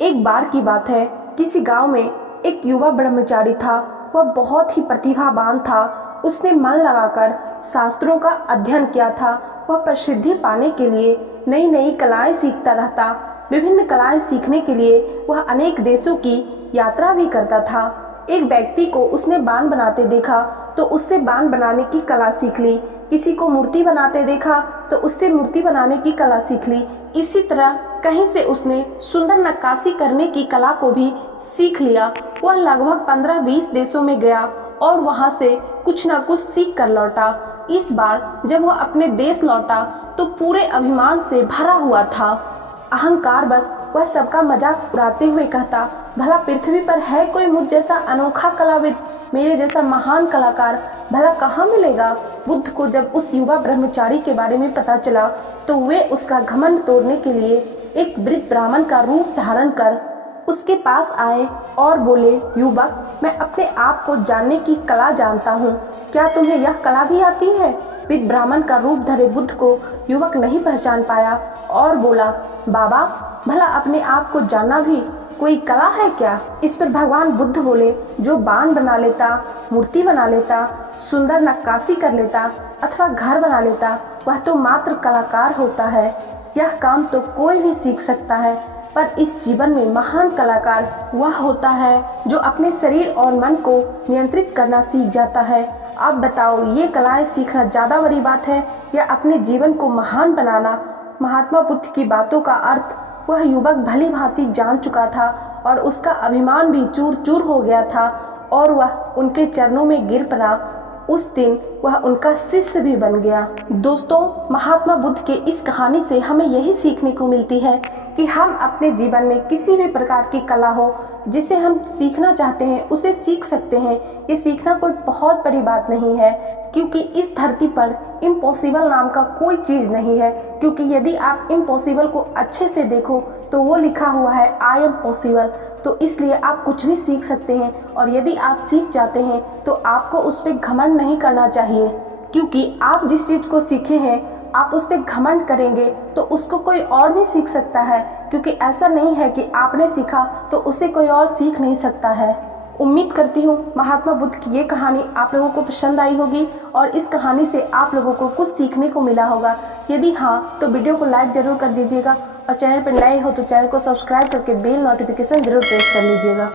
एक बार की बात है, किसी गांव में एक युवा ब्रह्मचारी था। वह बहुत ही प्रतिभावान था। उसने मन लगाकर शास्त्रों का अध्ययन किया था। वह प्रसिद्धि पाने के लिए नई नई कलाएं सीखता रहता। विभिन्न कलाएं सीखने के लिए वह अनेक देशों की यात्रा भी करता था। एक व्यक्ति को उसने बाण बनाते देखा तो उससे बाण बनाने की कला सीख ली। किसी को मूर्ति बनाते देखा तो उससे मूर्ति बनाने की कला सीख ली। इसी तरह कहीं से उसने सुंदर नक्काशी करने की कला को भी सीख लिया। वह लगभग 15-20 देशों में गया और वहां से कुछ न कुछ सीख कर लौटा। इस बार जब वह अपने देश लौटा तो पूरे अभिमान से भरा हुआ था। अहंकार बस वह सबका मजाक उड़ाते हुए कहता, भला पृथ्वी पर है कोई मुझ जैसा अनोखा कलाविद, मेरे जैसा महान कलाकार भला कहाँ मिलेगा। बुद्ध को जब उस युवा ब्रह्मचारी के बारे में पता चला तो वे उसका घमंड तोड़ने के लिए एक वृद्ध ब्राह्मण का रूप धारण कर उसके पास आए और बोले, युवक, मैं अपने आप को जानने की कला जानता हूँ, क्या तुम्हें यह कला भी आती है। वृद्ध ब्राह्मण का रूप धरे बुद्ध को युवक नहीं पहचान पाया और बोला, बाबा, भला अपने आप को जानना भी कोई कला है क्या। इस पर भगवान बुद्ध बोले, जो बाण बना लेता, मूर्ति बना लेता, सुंदर नक्काशी कर लेता अथवा घर बना लेता, वह तो मात्र कलाकार होता है। यह काम तो कोई भी सीख सकता है, पर इस जीवन में महान कलाकार वह होता है जो अपने शरीर और मन को नियंत्रित करना सीख जाता है। अब बताओ, ये कलाएं सीखना ज्यादा बड़ी बात है या अपने जीवन को महान बनाना। महात्मा बुद्ध की बातों का अर्थ वह युवक भली भांति जान चुका था और उसका अभिमान भी चूर चूर हो गया था और वह उनके चरणों में गिर पड़ा। उस दिन वह उनका शिष्य भी बन गया। दोस्तों, महात्मा बुद्ध के इस कहानी से हमें यही सीखने को मिलती है कि हम अपने जीवन में किसी भी प्रकार की कला हो जिसे हम सीखना चाहते हैं उसे सीख सकते हैं। ये सीखना कोई बहुत बड़ी बात नहीं है, क्योंकि इस धरती पर इम्पॉसिबल नाम का कोई चीज़ नहीं है। क्योंकि यदि आप इम्पॉसिबल को अच्छे से देखो तो वो लिखा हुआ है आई एम पॉसिबल। तो इसलिए आप कुछ भी सीख सकते हैं और यदि आप सीख जाते हैं तो आपको उस पर घमंड नहीं करना चाहिए, क्योंकि आप जिस चीज़ को सीखे हैं आप उस पर घमंड करेंगे तो उसको कोई और भी सीख सकता है। क्योंकि ऐसा नहीं है कि आपने सीखा तो उसे कोई और सीख नहीं सकता है। उम्मीद करती हूँ महात्मा बुद्ध की ये कहानी आप लोगों को पसंद आई होगी और इस कहानी से आप लोगों को कुछ सीखने को मिला होगा। यदि हाँ तो वीडियो को लाइक जरूर कर दीजिएगा और चैनल पर नए हो तो चैनल को सब्सक्राइब करके बेल नोटिफिकेशन जरूर प्रेस कर लीजिएगा।